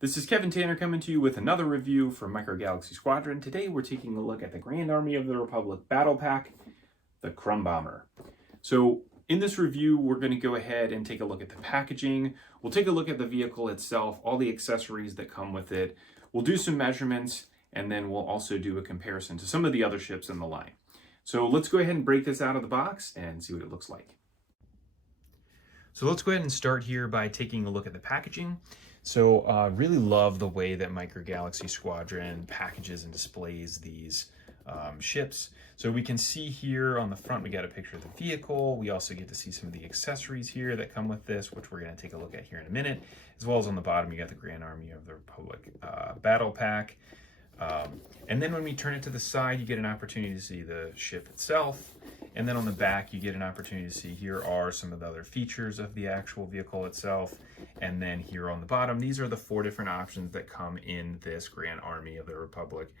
This is Kevin Tanner coming to you with another review from Micro Galaxy Squadron. Today we're taking a look at the Grand Army of the Republic Battle Pack, the Crumb Bomber. So in this review, we're going to go ahead and take a look at the packaging. We'll take a look at the vehicle itself, all the accessories that come with it. We'll do some measurements, and then we'll also do a comparison to some of the other ships in the line. So let's go ahead and break this out of the box and see what it looks like. So let's go ahead and start here by taking a look at the packaging. So really love the way that Micro Galaxy Squadron packages and displays these ships. So we can see here on the front, we got a picture of the vehicle. We also get to see some of the accessories here that come with this, which we're going to take a look at here in a minute. As well as on the bottom, you got the Grand Army of the Republic Battle Pack. And then when we turn it to the side, you get an opportunity to see the ship itself. And then on the back, you get an opportunity to see here are some of the other features of the actual vehicle itself. And then here on the bottom, these are the 4 different options that come in this Grand Army of the Republic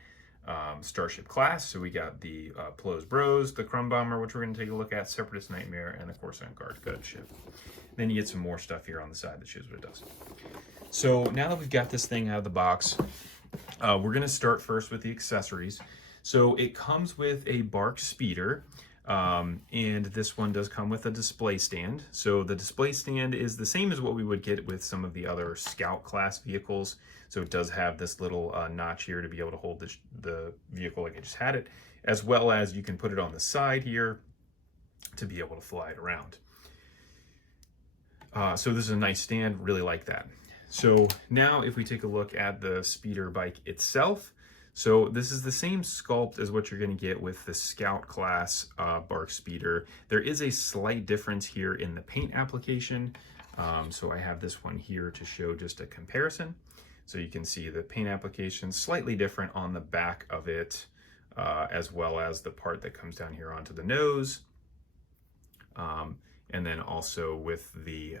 Starship class. So we got the Plo's Bros, the Crumb Bomber, which we're going to take a look at, Separatist Nightmare, and the Coruscant Guard ship. Then you get some more stuff here on the side that shows what it does. So now that we've got this thing out of the box, we're going to start first with the accessories. So it comes with a Bark Speeder, and this one does come with a display stand. So the display stand is the same as what we would get with some of the other Scout class vehicles. So it does have this little notch here to be able to hold the vehicle like I just had it, as well as you can put it on the side here to be able to fly it around. So this is a nice stand, really like that. So now if we take a look at the speeder bike itself, so this is the same sculpt as what you're going to get with the Scout class Bark Speeder. There is a slight difference here in the paint application. So I have this one here to show just a comparison. So you can see the paint application slightly different on the back of it, as well as the part that comes down here onto the nose. And then also with the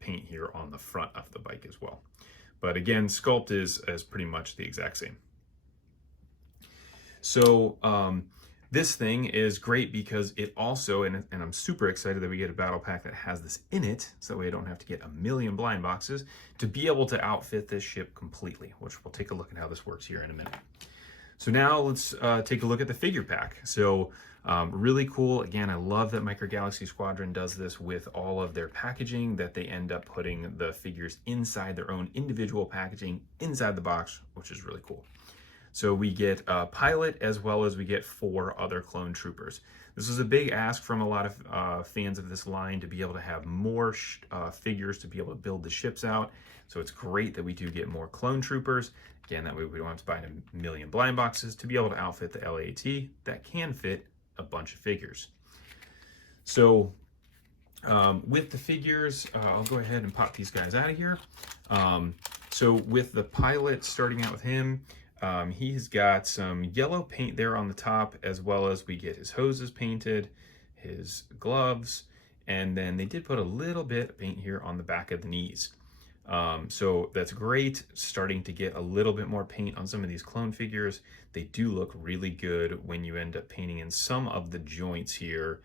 paint here on the front of the bike as well. But again, sculpt is pretty much the exact same. So this thing is great because it also, and I'm super excited that we get a battle pack that has this in it, so that way I don't have to get a million blind boxes, to be able to outfit this ship completely, which we'll take a look at how this works here in a minute. So now let's take a look at the figure pack. So really cool. Again, I love that Micro Galaxy Squadron does this with all of their packaging, that they end up putting the figures inside their own individual packaging inside the box, which is really cool. So we get a pilot as well as we get 4 other clone troopers. This is a big ask from a lot of fans of this line to be able to have more figures to be able to build the ships out. So it's great that we do get more clone troopers. Again, that way we don't have to buy a million blind boxes to be able to outfit the LAAT that can fit a bunch of figures. So with the figures, I'll go ahead and pop these guys out of here. So with the pilot, starting out with him, he's got some yellow paint there on the top, as well as we get his hoses painted, his gloves, and then they did put a little bit of paint here on the back of the knees. So that's great, starting to get a little bit more paint on some of these clone figures. They do look really good when you end up painting in some of the joints here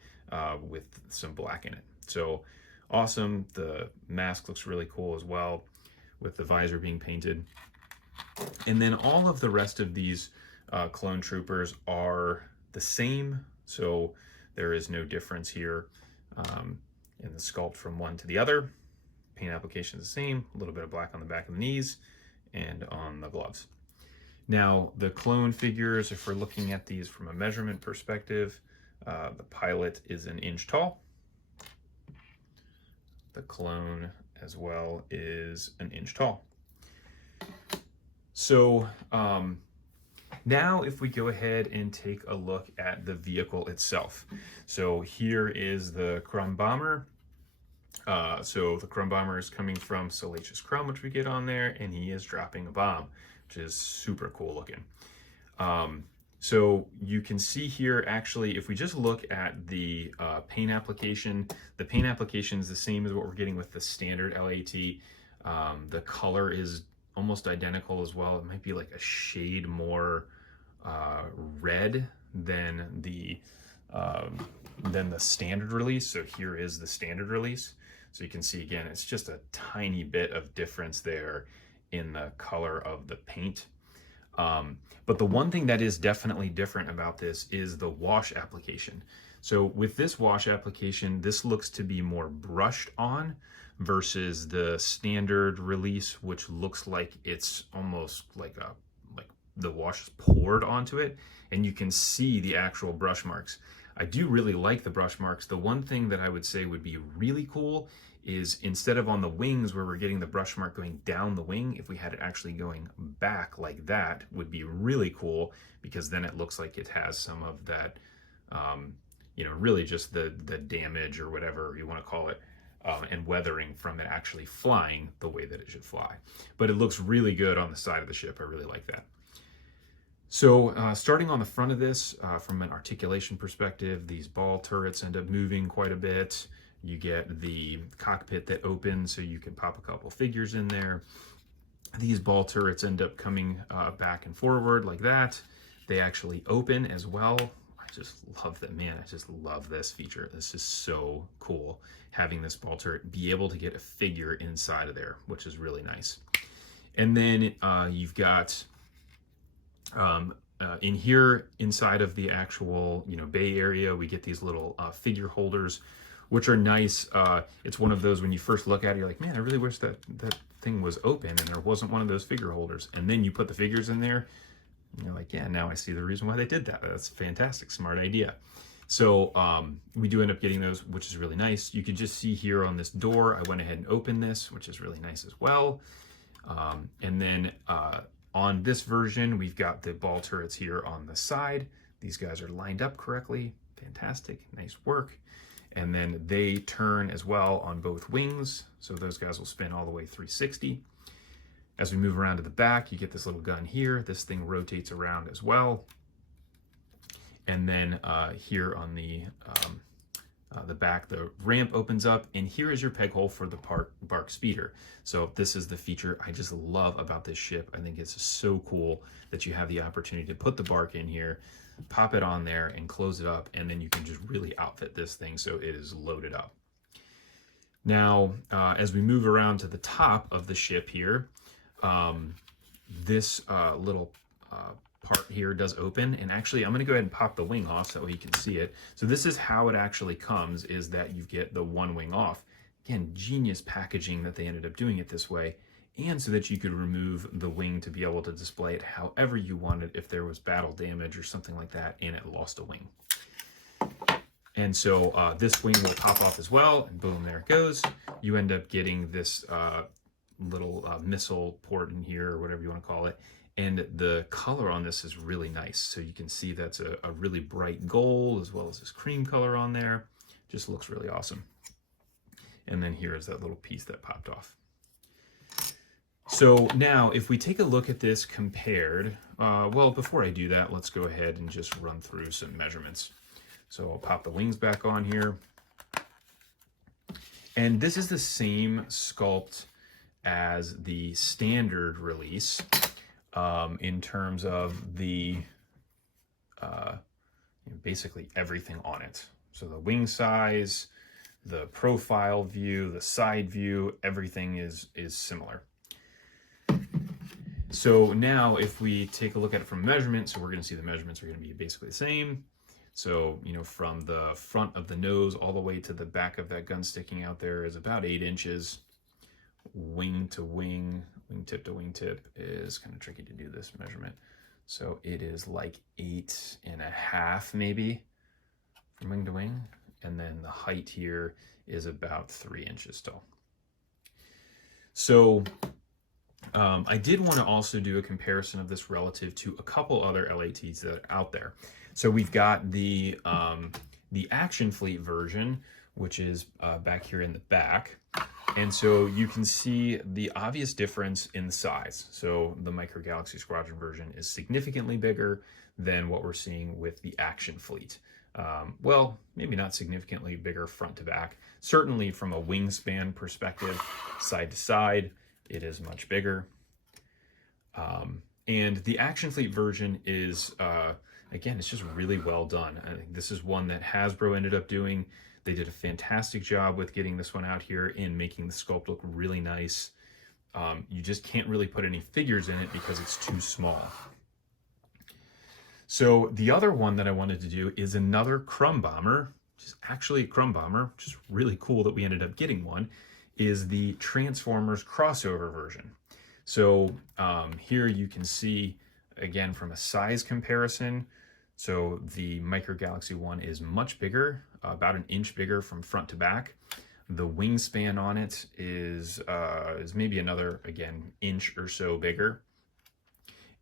with some black in it. So awesome. The mask looks really cool as well, with the visor being painted. And then all of the rest of these clone troopers are the same. So there is no difference here in the sculpt from one to the other. Paint application is the same, a little bit of black on the back of the knees and on the gloves. Now, the clone figures, if we're looking at these from a measurement perspective, the pilot is 1 inch tall. The clone as well is 1 inch tall. So now if we go ahead and take a look at the vehicle itself. So here is the Crumb Bomber. So the Crumb Bomber is coming from Salacious Crumb, which we get on there, and he is dropping a bomb, which is super cool looking. So you can see here, actually, if we just look at the paint application, the paint application is the same as what we're getting with the standard LAAT. The color is almost identical as well. It might be like a shade more red than the standard release. So here is the standard release. So you can see again, it's just a tiny bit of difference there in the color of the paint. But the one thing that is definitely different about this is the wash application. So with this wash application, this looks to be more brushed on versus the standard release, which looks like it's almost like the wash is poured onto it, and you can see the actual brush marks. I do really like the brush marks. The one thing that I would say would be really cool is instead of on the wings where we're getting the brush mark going down the wing, if we had it actually going back like that would be really cool, because then it looks like it has some of that, you know, really just the damage or whatever you want to call it, and weathering from it actually flying the way that it should fly. But it looks really good on the side of the ship. I really like that. So starting on the front of this, from an articulation perspective, these ball turrets end up moving quite a bit. You get the cockpit that opens so you can pop a couple figures in there. These ball turrets end up coming back and forward like that. They actually open as well. I just love that, man. I just love this feature. This is so cool, having this ball turret be able to get a figure inside of there, which is really nice. And then you've got in here, inside of the actual, you know, bay area, we get these little figure holders, which are nice. It's one of those, when you first look at it, you're like, man, I really wish that thing was open and there wasn't one of those figure holders. And then you put the figures in there, and you're like, yeah, now I see the reason why they did that. That's fantastic, smart idea. So we do end up getting those, which is really nice. You can just see here on this door, I went ahead and opened this, which is really nice as well. And then on this version, we've got the ball turrets here on the side. These guys are lined up correctly. Fantastic, nice work. And then they turn as well on both wings. So those guys will spin all the way 360. As we move around to the back, you get this little gun here. This thing rotates around as well. And then here on the back, the ramp opens up, and here is your peg hole for the bark speeder. So this is the feature I just love about this ship. I think it's so cool that you have the opportunity to put the bark in here, pop it on there and close it up, and then you can just really outfit this thing so it is loaded up. Now, as we move around to the top of the ship here, this little part here does open, and actually I'm going to go ahead and pop the wing off so that way you can see it. So this is how it actually comes, is that you get the one wing off. Again, genius packaging that they ended up doing it this way, and so that you could remove the wing to be able to display it however you wanted if there was battle damage or something like that and it lost a wing. And so this wing will pop off as well, and boom, there it goes. You end up getting this little missile port in here, or whatever you want to call it. And the color on this is really nice. So you can see that's a really bright gold, as well as this cream color on there. Just looks really awesome. And then here is that little piece that popped off. So now if we take a look at this compared, well, before I do that, let's go ahead and just run through some measurements. So I'll pop the wings back on here. And this is the same sculpt as the standard release. In terms of the basically everything on it. So the wing size, the profile view, the side view, everything is similar. So now if we take a look at it from measurement, so we're going to see the measurements are going to be basically the same. So, you know, from the front of the nose all the way to the back of that gun sticking out there is about 8 inches. Wing to wing, wingtip to wingtip is kind of tricky to do this measurement. So it is like 8.5 maybe from wing to wing. And then the height here is about 3 inches tall. So I did want to also do a comparison of this relative to a couple other LAATs that are out there. So we've got the Action Fleet version, which is back here in the back. And so you can see the obvious difference in the size. So the Micro Galaxy Squadron version is significantly bigger than what we're seeing with the Action Fleet. Well, maybe not significantly bigger front to back. Certainly from a wingspan perspective, side to side, it is much bigger. And the Action Fleet version is, again, it's just really well done. I think this is one that Hasbro ended up doing. They did a fantastic job with getting this one out here and making the sculpt look really nice. You just can't really put any figures in it because it's too small. So the other one that I wanted to do is another Crumb bomber, which is actually a Crumb bomber, which is really cool that we ended up getting one, is the Transformers crossover version. So here you can see, again, from a size comparison, so the Micro Galaxy one is much bigger, about an inch bigger from front to back. The wingspan on it is maybe another, again, inch or so bigger.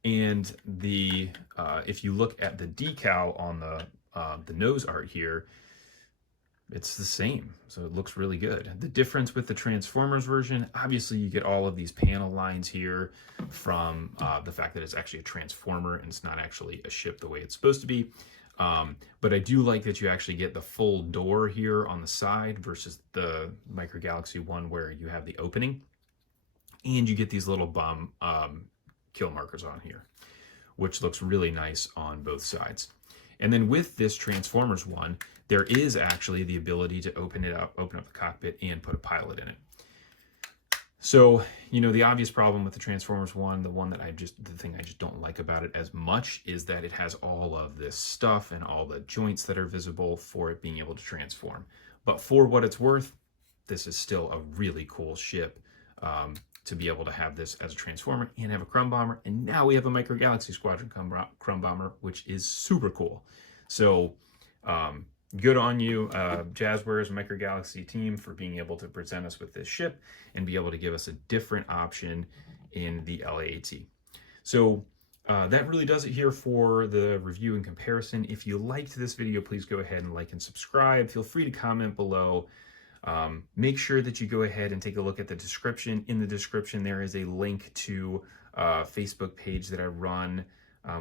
And the if you look at the decal on the nose art here, it's the same, so it looks really good. The difference with the Transformers version, obviously you get all of these panel lines here from the fact that it's actually a Transformer and it's not actually a ship the way it's supposed to be. But I do like that you actually get the full door here on the side versus the Micro Galaxy one where you have the opening. And you get these little bomb kill markers on here, which looks really nice on both sides. And then with this Transformers one, there is actually the ability to open up the cockpit and put a pilot in it. So, you know, the obvious problem with the Transformers one, the thing I just don't like about it as much is that it has all of this stuff and all the joints that are visible for it being able to transform. But for what it's worth, this is still a really cool ship to be able to have this as a Transformer and have a Crumb bomber. And now we have a Micro Galaxy Squadron Crumb bomber, which is super cool. So, good on you, Jazzwares Micro Galaxy team, for being able to present us with this ship and be able to give us a different option in the LAAT. So that really does it here for the review and comparison. If you liked this video, please go ahead and like and subscribe. Feel free to comment below. Make sure that you go ahead and take a look at the description. In the description, there is a link to a Facebook page that I run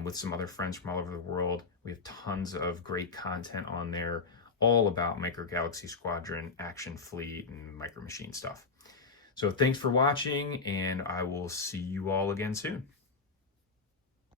with some other friends from all over the world. We have tons of great content on there, all about Micro Galaxy Squadron, Action Fleet, and Micro Machine stuff. So thanks for watching, and I will see you all again soon.